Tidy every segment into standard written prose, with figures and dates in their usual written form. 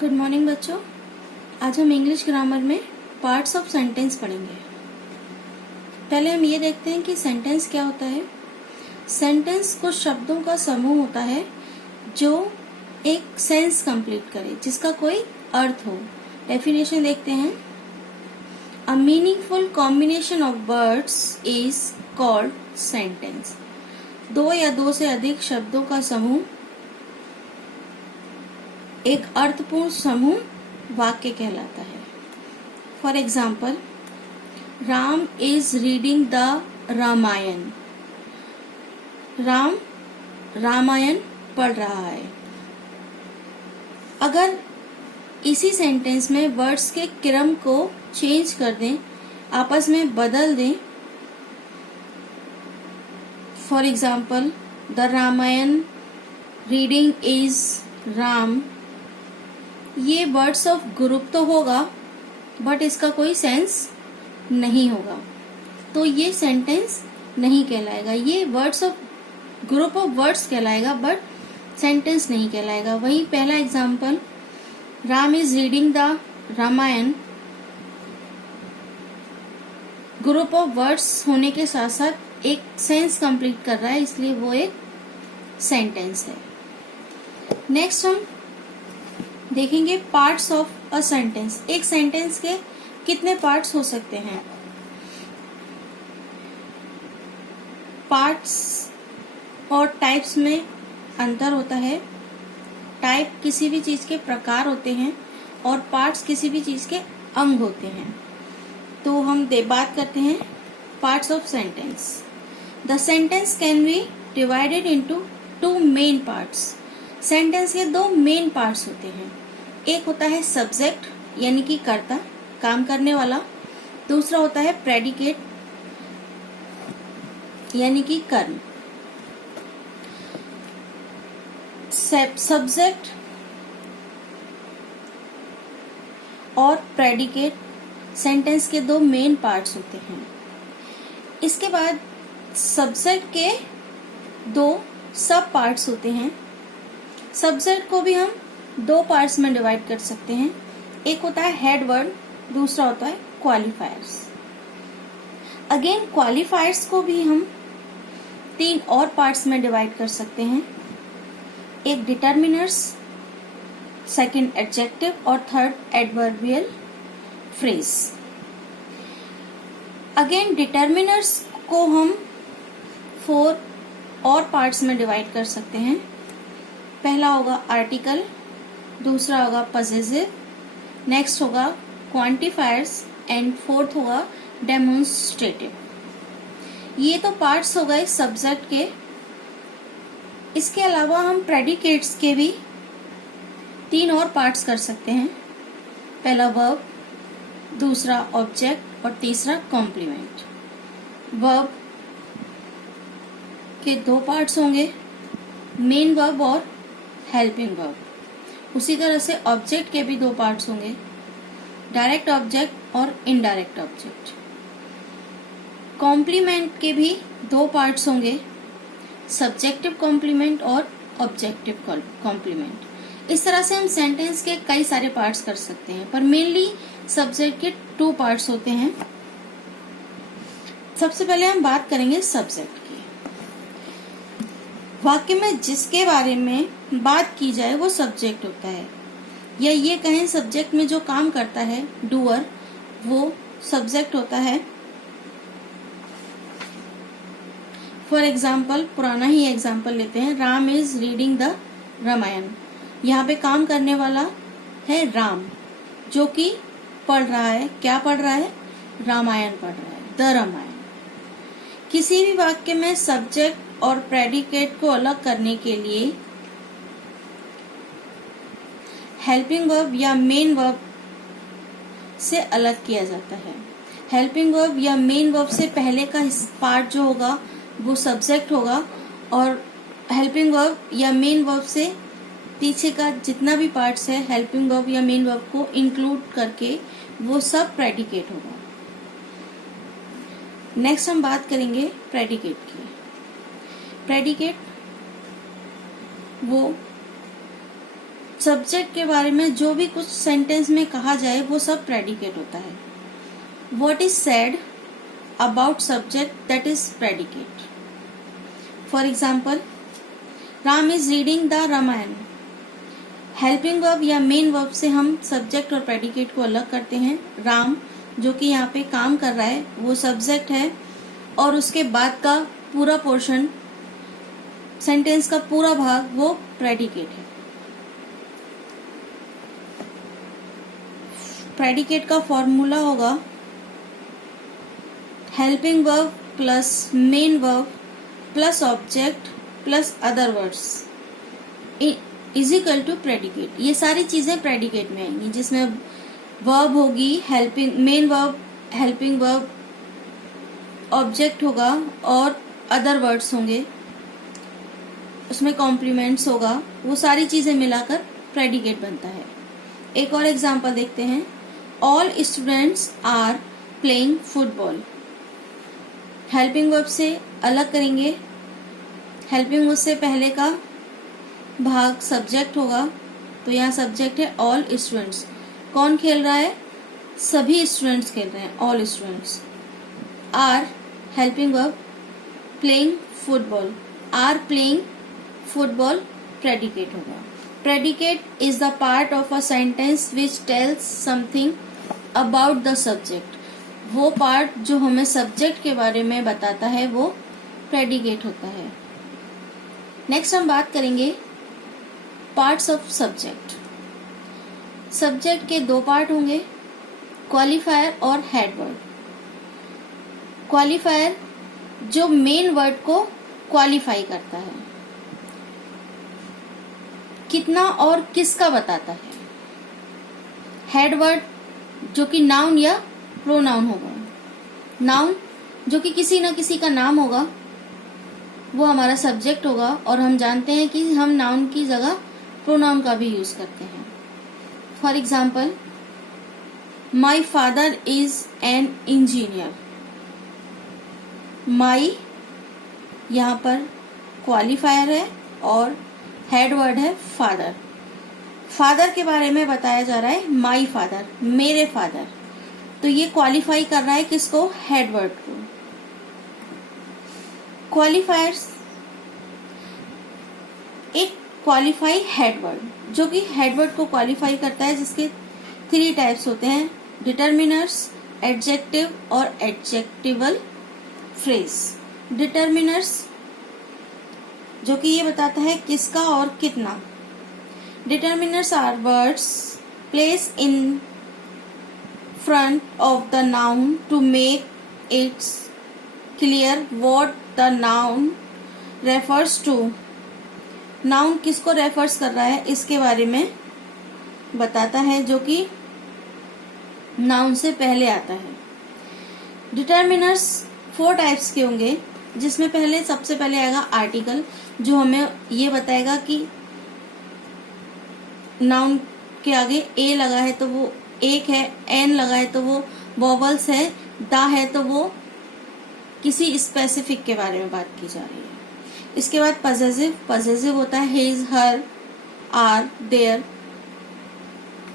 Good morning बच्चों। आज हम इंग्लिश ग्रामर में पार्ट्स ऑफ सेंटेंस पढ़ेंगे। पहले हम ये देखते हैं कि सेंटेंस क्या होता है। सेंटेंस कुछ शब्दों का समूह होता है जो एक सेंस कंप्लीट करे, जिसका कोई अर्थ हो। डेफिनेशन देखते हैं। A meaningful combination of words is called sentence. दो या दो से अधिक शब्दों का समूह, एक अर्थपूर्ण समूह वाक्य कहलाता है। For example, Ram is reading the Ramayana. Ram Ramayana पढ़ रहा है। अगर इसी सेंटेंस में वर्ड्स के क्रम को चेंज कर दें, आपस में बदल दें, for example the Ramayana reading is Ram, ये वर्ड्स ऑफ ग्रुप तो होगा बट इसका कोई सेंस नहीं होगा, तो ये सेंटेंस नहीं कहलाएगा। ये words of group of words कहलाएगा बट सेंटेंस नहीं कहलाएगा। वही पहला example, Ram is reading the Ramayana, group of words होने के साथ साथ एक सेंस कंप्लीट कर रहा है, इसलिए वो एक सेंटेंस है। नेक्स्ट हम देखेंगे पार्ट्स ऑफ अ सेंटेंस। एक सेंटेंस के कितने पार्ट्स हो सकते हैं। पार्ट्स और टाइप्स में अंतर होता है। टाइप किसी भी चीज के प्रकार होते हैं और पार्ट्स किसी भी चीज के अंग होते हैं। तो हम बात करते हैं parts of sentence. The sentence can be divided into two main parts. Sentence के दो मेन पार्ट्स होते हैं। एक होता है सब्जेक्ट यानी कि कर्ता, काम करने वाला। दूसरा होता है प्रेडिकेट यानी कि कर्म। सब्जेक्ट और प्रेडिकेट सेंटेंस के दो मेन पार्ट्स होते हैं। इसके बाद सब्जेक्ट के दो सब पार्ट्स होते हैं। सब्जेक्ट को भी हम दो पार्ट्स में डिवाइड कर सकते हैं। एक होता है हेड वर्ड, दूसरा होता है क्वालिफायर्स। अगेन क्वालिफायर्स को भी हम तीन और पार्ट्स में डिवाइड कर सकते हैं। एक डिटर्मिनर्स, सेकंड एडजेक्टिव और third adverbial phrase. Again determiners को हम 4 और पार्ट्स में डिवाइड कर सकते हैं। पहला होगा आर्टिकल, दूसरा होगा पजेसिव, नेक्स्ट होगा क्वांटिफायर्स एंड फोर्थ होगा डेमोन्स्ट्रेटिव। ये तो पार्ट्स हो गए सब्जेक्ट के। इसके अलावा हम प्रेडिकेट्स के भी 3 और पार्ट्स कर सकते हैं। पहला वर्ब, दूसरा ऑब्जेक्ट और तीसरा कॉम्प्लीमेंट। वर्ब के 2 पार्ट्स होंगे, मेन वर्ब और हेल्पिंग वर्ब। उसी तरह से ऑब्जेक्ट के भी 2 पार्ट्स होंगे, डायरेक्ट ऑब्जेक्ट और इनडायरेक्ट ऑब्जेक्ट। कॉम्प्लीमेंट के भी 2 पार्ट्स होंगे, सब्जेक्टिव कॉम्प्लीमेंट और ऑब्जेक्टिव कॉम्प्लीमेंट। इस तरह से हम सेंटेंस के कई सारे पार्ट्स कर सकते हैं, पर मेनली सब्जेक्ट के 2 पार्ट्स होते हैं। सबसे पहले हम बात करेंगे सब्जेक्ट की। वाक्य में जिसके बारे में बात की जाए वो सब्जेक्ट होता है, या ये कहें सब्जेक्ट में जो काम करता है डूअर, वो सब्जेक्ट होता है। फॉर एग्जाम्पल, पुराना ही एग्जाम्पल लेते हैं, Ram is reading the Ramayana. यहाँ पे काम करने वाला है राम, जो कि पढ़ रहा है। क्या पढ़ रहा है? रामायण पढ़ रहा है, द रामायण। किसी भी वाक्य में सब्जेक्ट और प्रेडिकेट को अलग करने के लिए हेल्पिंग वर्ब या मेन वर्ब से अलग किया जाता है। हेल्पिंग वर्ब या मेन वर्ब से पहले का पार्ट जो होगा वो सब्जेक्ट होगा, और हेल्पिंग वर्ब या मेन वर्ब से पीछे का जितना भी पार्ट्स है हेल्पिंग वर्ब या मेन वर्ब को इंक्लूड करके वो सब प्रेडिकेट होगा। नेक्स्ट हम बात करेंगे प्रेडिकेट की। प्रेडिकेट वो सब्जेक्ट के बारे में जो भी कुछ सेंटेंस में कहा जाए वो सब प्रेडिकेट होता है. What is said about subject, that is predicate. For example, Ram is reading the Ramayana. Helping verb या मेन वर्ब से हम सब्जेक्ट और प्रेडिकेट को अलग करते हैं. राम जो कि यहाँ पे काम कर रहा है वो सब्जेक्ट है और उसके बाद का पूरा पोर्शन, सेंटेंस का पूरा भाग वो प्रेडिकेट है. प्रेडिकेट का फॉर्मूला होगा helping verb plus main verb plus object plus other words is equal to predicate. ये सारी चीजें प्रेडिकेट में आएंगी, जिसमें वर्ब होगी, main verb, helping verb, object होगा और अदर वर्ड्स होंगे, उसमें कॉम्प्लीमेंट्स होगा. वो सारी चीजें मिलाकर प्रेडिकेट बनता है. एक और एग्जांपल देखते हैं. All students are playing football. Helping verb से अलग करेंगे. हेल्पिंग वर्ब से पहले का भाग सब्जेक्ट होगा, तो यहाँ सब्जेक्ट है ऑल स्टूडेंट्स. कौन खेल रहा है? सभी स्टूडेंट्स खेल रहे हैं, all students. Are helping verb, playing football. Are playing football predicate होगा. Predicate is the part of a sentence which tells something about the subject. वो पार्ट जो हमें सब्जेक्ट के बारे में बताता है वो प्रेडिकेट होता है. नेक्स्ट हम बात करेंगे पार्ट्स ऑफ सब्जेक्ट. सब्जेक्ट के दो पार्ट होंगे, क्वालिफायर और हेड वर्ड. क्वालिफायर जो मेन वर्ड को क्वालिफाई करता है, कितना और किसका बताता है. हेड वर्ड जो कि नाउन या प्रोनाउन होगा. नाउन जो कि किसी न किसी का नाम होगा वो हमारा सब्जेक्ट होगा, और हम जानते हैं कि हम नाउन की जगह प्रोनाउन का भी यूज करते हैं. For example, my father is an engineer. My यहाँ पर क्वालिफायर है और हेड वर्ड है फादर. फादर के बारे में बताया जा रहा है, माई फादर, मेरे फादर. तो ये क्वालिफाई कर रहा है किसको? हेड वर्ड को. क्वालिफायर्स एक क्वालिफाई हेड वर्ड जो कि हेड वर्ड को क्वालिफाई करता है, जिसके 3 टाइप्स होते हैं, डिटर्मिनर्स, एडजेक्टिव और एडजेक्टिवल फ्रेज. डिटर्मिनर्स जो कि ये बताता है किसका और कितना. Determiners are words place in front of the noun to make it clear what the noun refers to. noun किसको रेफर्स कर रहा है इसके बारे में बताता है, जो कि noun से पहले आता है. डिटर्मिनर्स 4 टाइप्स के होंगे, जिसमें सबसे पहले आएगा आर्टिकल, जो हमें ये बताएगा कि नाउन के आगे ए लगा है तो वो एक है, एन लगा है तो वो वॉवल्स है, दा है तो वो किसी स्पेसिफिक के बारे में बात की जा रही है. इसके बाद पजेसिव. पजेसिव होता है हिज, हर, आर, देयर,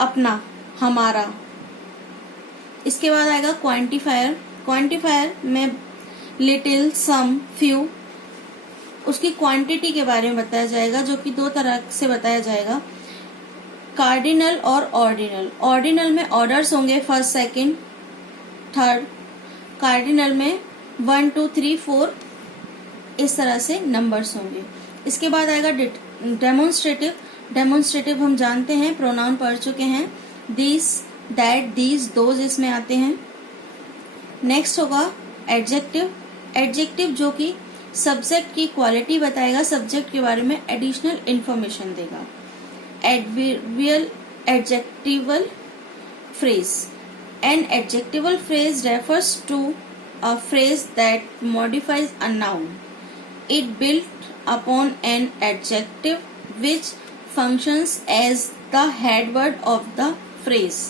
अपना, हमारा. इसके बाद आएगा क्वांटिफायर. क्वांटिफायर में लिटिल, सम, फ्यू, उसकी क्वांटिटी के बारे में बताया जाएगा, जो कि 2 तरह से बताया जाएगा, कार्डिनल और ऑर्डिनल. ऑर्डिनल में ऑर्डर्स होंगे, फर्स्ट, सेकंड, थर्ड. कार्डिनल में 1 2 3 4 इस तरह से नंबर्स होंगे. इसके बाद आएगा डेमोन्स्ट्रेटिव. डेमोन्स्ट्रेटिव हम जानते हैं, प्रोनाउन पढ़ चुके हैं, दिस, दैट, दीज, दोज इसमें आते हैं. नेक्स्ट होगा एडजेक्टिव. एडजेक्टिव जो कि सब्जेक्ट की क्वालिटी बताएगा, सब्जेक्ट के बारे में एडिशनल इंफॉर्मेशन देगा. Adverbial adjectival phrase. An adjectival phrase refers to a phrase that modifies a noun. It built upon an adjective which functions as the head word of the phrase.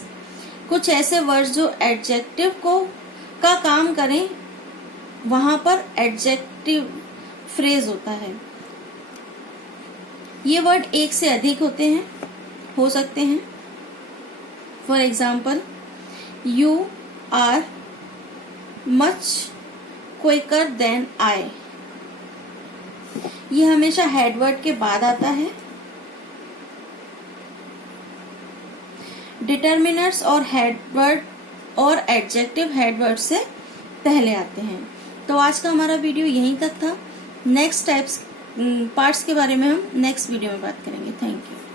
कुछ ऐसे words जो adjective का काम करें, वहां पर adjective phrase होता है. ये वर्ड एक से अधिक होते हैं हो सकते हैं। For example, you are much quicker than I, ये हमेशा हेडवर्ड के बाद आता है। डिटर्मिनर्स और हेडवर्ड और एडजेक्टिव हेडवर्ड से पहले आते हैं। तो आज का हमारा वीडियो यहीं तक था। नेक्स्ट पार्ट्स के बारे में हम नेक्स्ट वीडियो में बात करेंगे। Thank you.